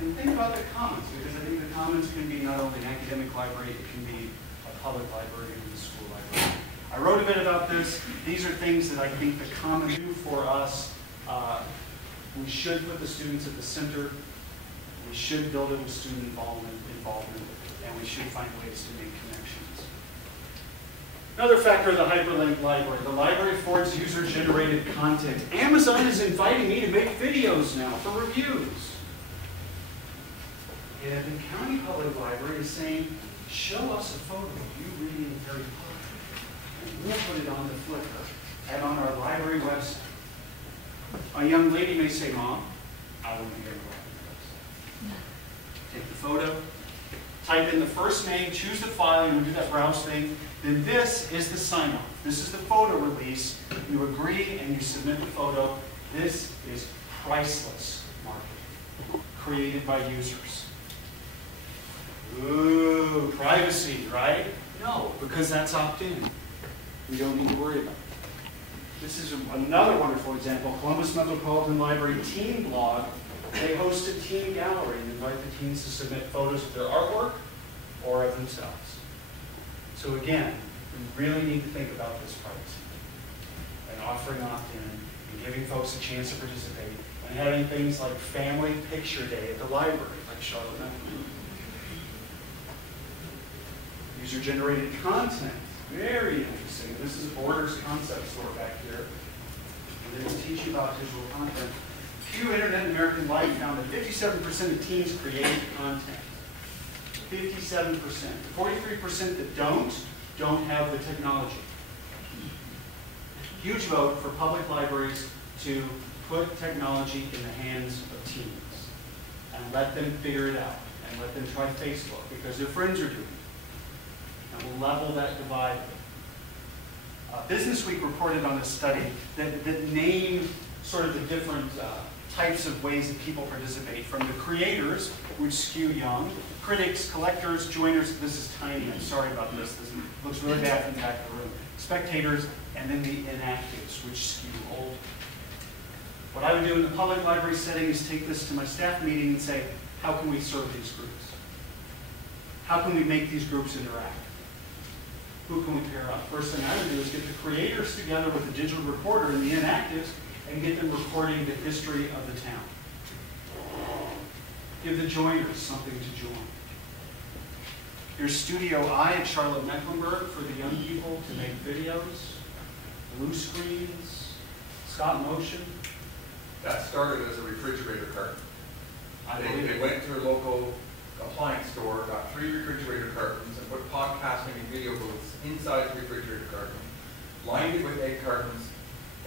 And think about the commons, because I think the commons can be not only an academic library, it can be a public library and a school library. I wrote a bit about this. These are things that I think the commons do for us. We should put the students at the center. We should build it with student involvement, and we should find ways to make connections. Another factor of the hyperlinked library. The library affords user-generated content. Amazon is inviting me to make videos now for reviews. And the county public library is saying, show us a photo of you reading Harry Potter. And we'll put it on the Flickr and on our library website. A young lady may say, Mom, I want to hear about it. Take the photo, type in the first name, choose the file, and do that browse thing. Then this is the sign-off. This is the photo release. You agree and you submit the photo. This is priceless marketing created by users. Ooh, privacy, right? No, because that's opt-in. We don't need to worry about it. This is another wonderful example. Columbus Metropolitan Library Teen Blog. They host a teen gallery and invite the teens to submit photos of their artwork or of themselves. So again, we really need to think about this privacy and offering opt-in and giving folks a chance to participate and having things like Family Picture Day at the library, like Charlotte mentioned. User-generated content. Very interesting. This is Borders Concept Store back here. And they will teach you about digital content. Pew Internet American Life found that 57% of teens create content. 57%. 43% that don't have the technology. Huge vote for public libraries to put technology in the hands of teens and let them figure it out and let them try Facebook because their friends are doing it. And we'll level that divide. Business Week reported on a study that named sort of the different types of ways that people participate, from the creators, which skew young, critics, collectors, joiners, this is tiny, I'm sorry about this, this looks really bad from the back of the room, spectators, and then the inactives, which skew old. What I would do in the public library setting is take this to my staff meeting and say, how can we serve these groups? How can we make these groups interact? Who can we pair up? First thing I would do is get the creators together with the digital reporter and the inactives and get them recording the history of the town. Give the joiners something to join. Here's Studio I at Charlotte Mecklenburg for the young people to make videos, blue screens, stop motion. That started as a refrigerator cart. They went to a local appliance store, got 3 refrigerator cartons, and put podcasting and video booths inside the refrigerator carton, lined it with egg cartons,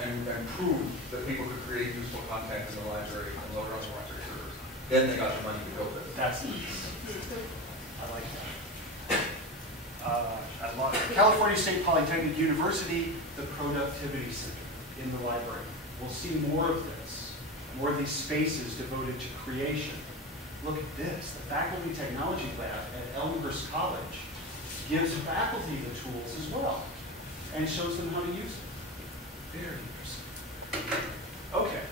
and proved that people could create useful content in the library and load it on the library servers. Then they got the money to build it. That's nice. I like that. I love it. California State Polytechnic University, the Productivity Center in the library. We'll see more of this, more of these spaces devoted to creation. Look at this. The Faculty Technology Lab at Elmhurst College gives faculty the tools as well and shows them how to use it. Very interesting. Okay,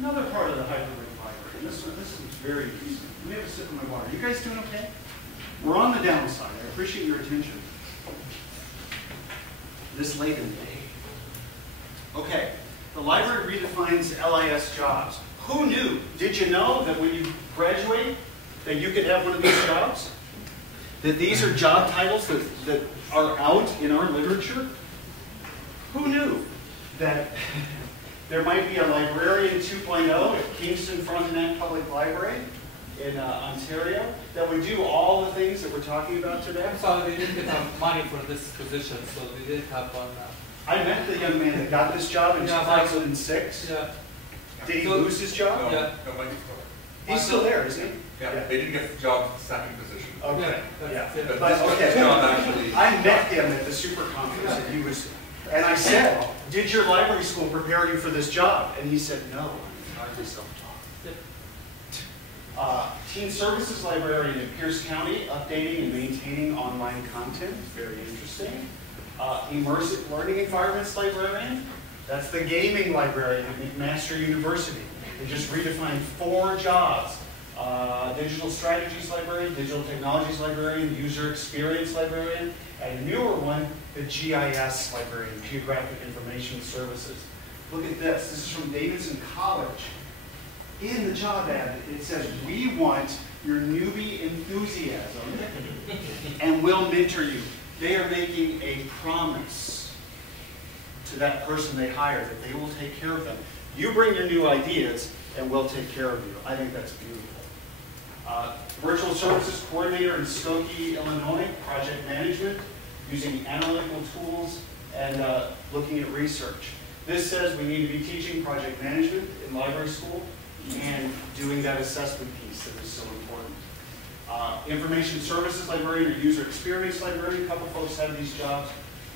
another part of the hyperlink library. This is very interesting. Let me have a sip of my water. You guys doing okay? We're on the downside. I appreciate your attention. This late in the day. Okay, the library redefines LIS jobs. Who knew? Did you know that when you graduate, that you could have one of these jobs? That these are job titles that are out in our literature? Who knew that there might be a librarian 2.0 at Kingston Frontenac Public Library in Ontario that would do all the things that we're talking about today? So they didn't get money for this position, so they didn't have one. I met the young man that got this job in 2006. Yeah. Did he lose his job? No, Yeah. no money. He's still there, isn't he? Yeah, they didn't get the job second position. Okay. Yeah. But But this okay. job actually. I met him at the super conference, and he was, and I said, "Did your library school prepare you for this job?" And he said, "No, I'm entirely self-taught." Teen Services Librarian in Pierce County, updating and maintaining online content, very interesting. Immersive Learning Environments Librarian, that's the gaming librarian at McMaster University. They just redefined 4 jobs digital strategies librarian, digital technologies librarian, user experience librarian, and a newer one, the GIS librarian, Geographic Information Services. Look at this. This is from Davidson College. In the job ad, it says, we want your newbie enthusiasm and we'll mentor you. They are making a promise to that person they hire that they will take care of them. You bring your new ideas and we'll take care of you. I think that's beautiful. Virtual Services Coordinator in Skokie, Illinois, project management, using analytical tools and looking at research. This says we need to be teaching project management in library school and doing that assessment piece that is so important. Information Services Librarian or User Experience Librarian, a couple folks have these jobs.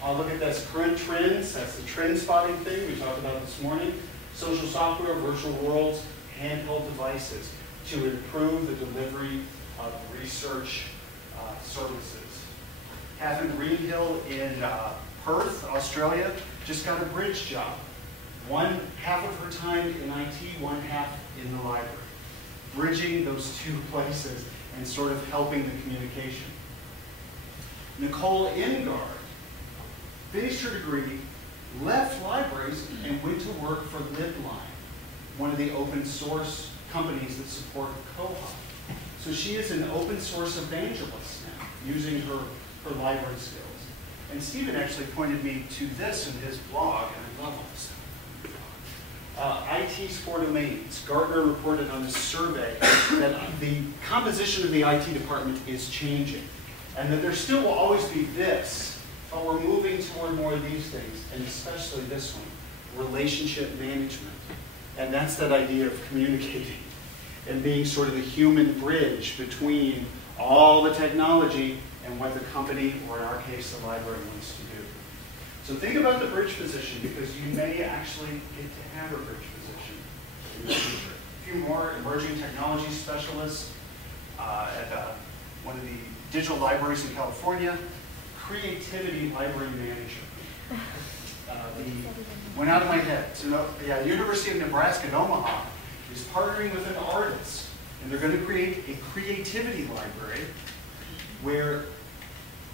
Look at this, current trends, that's the trend spotting thing we talked about this morning. Social software, virtual worlds, handheld devices to improve the delivery of research services. Catherine Greenhill in Perth, Australia, just got a bridge job. Half of her time in IT, one half in the library. Bridging those two places and sort of helping the communication. Nicole Ingard finished her degree, left libraries, and went to work for Libline, one of the open source companies that support Koha. So she is an open source evangelist now, using her library skills. And Stephen actually pointed me to this in his blog, and I love this. IT's 4 domains. Gartner reported on this survey that the composition of the IT department is changing, and that there still will always be this, but we're moving toward more of these things, and especially this one, relationship management. And that's that idea of communicating and being sort of the human bridge between all the technology and what the company, or in our case, the library, wants to do. So think about the bridge position, because you may actually get to have a bridge position in the future. A few more emerging technology specialists at one of the digital libraries in California, creativity library manager. Went out of my head. So, yeah, University of Nebraska at Omaha is partnering with an artist, and they're going to create a creativity library where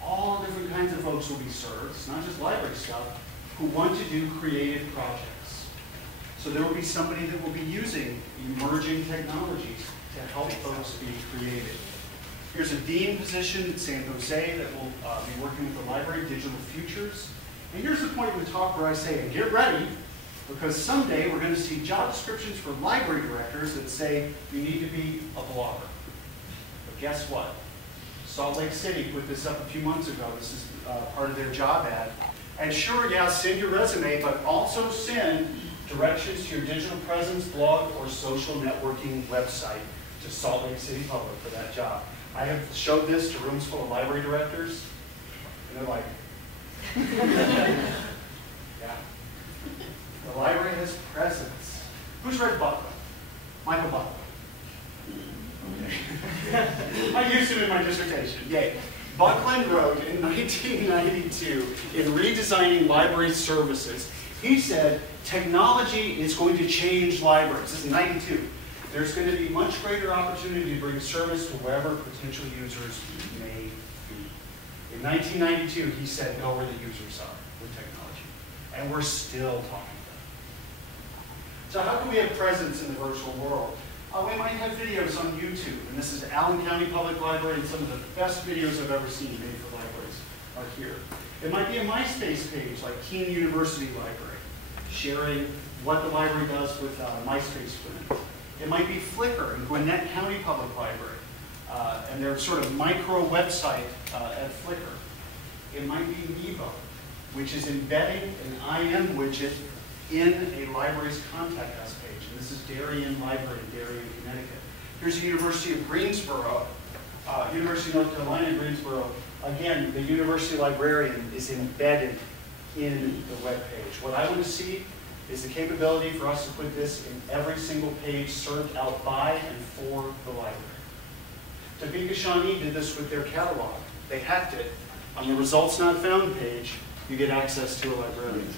all different kinds of folks will be served. It's not just library stuff, who want to do creative projects. So there will be somebody that will be using emerging technologies to help folks be creative. Here's a dean position at San Jose that will be working with the library, Digital Futures. And here's the point in the talk where I say, and get ready, because someday we're going to see job descriptions for library directors that say you need to be a blogger. But guess what? Salt Lake City put this up a few months ago. This is part of their job ad. And sure, yeah, send your resume, but also send directions to your digital presence, blog, or social networking website to Salt Lake City Public for that job. I have showed this to rooms full of library directors, and they're like, yeah. The library has presence. Who's read Buckland? Michael Buckland. Okay. I used it in my dissertation. Yay. Buckland wrote in 1992 in Redesigning Library Services, he said, technology is going to change libraries. This is 92. There's going to be much greater opportunity to bring service to wherever potential users may be. In 1992, he said, go where the users are with technology. And we're still talking about it. So how can we have presence in the virtual world? We might have videos on YouTube, and this is Allen County Public Library, and some of the best videos I've ever seen made for libraries are here. It might be a MySpace page, like Keene University Library, sharing what the library does with MySpace friends. It might be Flickr in Gwinnett County Public Library, and their sort of micro website at Flickr. It might be Mevo, which is embedding an IM widget in a library's contact us page. And this is Darien Library in Darien, Connecticut. Here's the University of Greensboro, University of North Carolina, Greensboro. Again, the university librarian is embedded in the web page. What I want to see is the capability for us to put this in every single page served out by and for the library. Topeka Shawnee did this with their catalog. They hacked it. On the results not found page, you get access to a librarian.